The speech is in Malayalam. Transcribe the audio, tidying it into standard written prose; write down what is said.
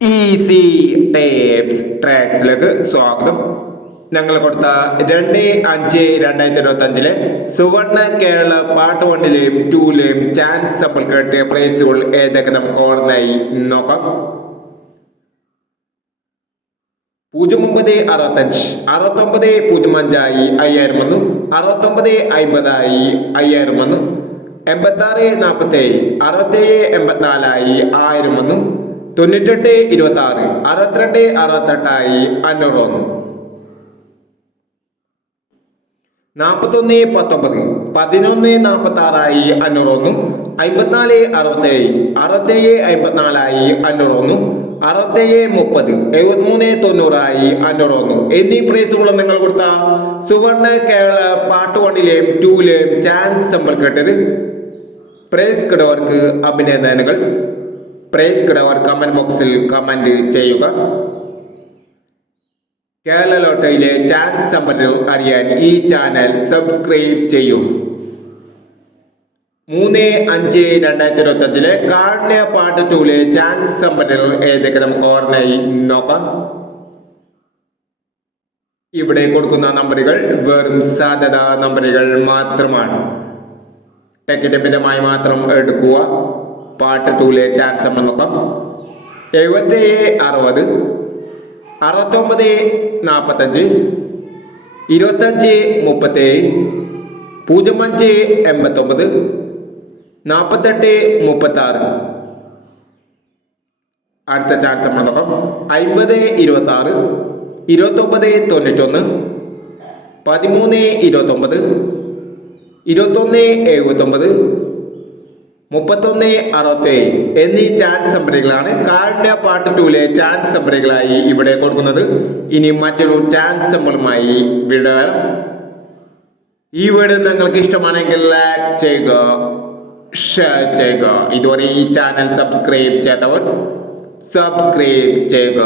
ഈസി ടേപ്സ് ട്രാക്സിലേക്ക് സ്വാഗതം. ഞങ്ങൾ കൊടുത്ത 2/5/2025 സുവർണ കേരള പാർട്ട് 1ലെയും 2ലെയും ചാൻസ് സമ്പിൾ കേട്ടിയ പ്രൈസുകൾ ഏതൊക്കെ നമുക്ക് ഓർമ്മയായി നോക്കാം. 0965 6905 5000 വന്നു. 6950 5000 വന്നു. 8647 6784 1000 വന്നു. 9826 6268 500 വന്നു. 4119 1146 500 വന്നു. 5467 6754 500 വന്നു. 6730 7390 500 വന്നു എന്നീ പ്രൈസുകൾ നിങ്ങൾ കൊടുത്ത സുവർണ കേരള പാർട്ട് 1ലെയും 2ലെയും ചാൻസ് സമ്പിൾ കേട്ടത്. പ്രൈസ് കിടവർക്ക് അഭിനന്ദനങ്ങൾ. പ്രൈസ് കിടവർ കമന്റ് ബോക്സിൽ കമന്റ് ചെയ്യുക. കേരള ലോട്ടറിയിലെ ചാൻസ് സമ്പന്നർ അറിയാൻ ഈ ചാനൽ സബ്സ്ക്രൈബ് ചെയ്യൂ. 3/5/2025 കാരുണ്യ പാർട്ട് 2ലെ ചാൻസ് സമ്പന്നർ ഏതൊക്കെ നമുക്ക് ഓർമ്മയായി നോക്കാം. ഇവിടെ കൊടുക്കുന്ന നമ്പറുകൾ വെറും സാധ്യതാ നമ്പറുകൾ മാത്രമാണ്. ടിക്കറ്റ് മിതമായി മാത്രം എടുക്കുക. പാർട്ട് 2ലെ ചാൻസ് നമ്മൾ നോക്കാം. 7760 6945 2537 0589 4836. അടുത്ത ചാൻസ് നമ്മൾ നോക്കാം. 5026 2991 1329 2179 3167 എന്നീ ചാൻസ് നമ്പറുകളാണ് കാരുണ്യ പാർട്ട് 2ലെ ചാൻസ് നമ്പറുകളായി ഇവിടെ കൊടുക്കുന്നത്. ഇനി മറ്റൊരു ചാൻസ് നമ്പറുമായി വിടാം. ഈ വീഡിയോ നിങ്ങൾക്ക് ഇഷ്ടമാണെങ്കിൽ ലൈക്ക് ചെയ്യുക, ഷെയർ ചെയ്യുക. ഇതുവരെ ഈ ചാനൽ സബ്സ്ക്രൈബ് ചെയ്തവർ സബ്സ്ക്രൈബ് ചെയ്യുക.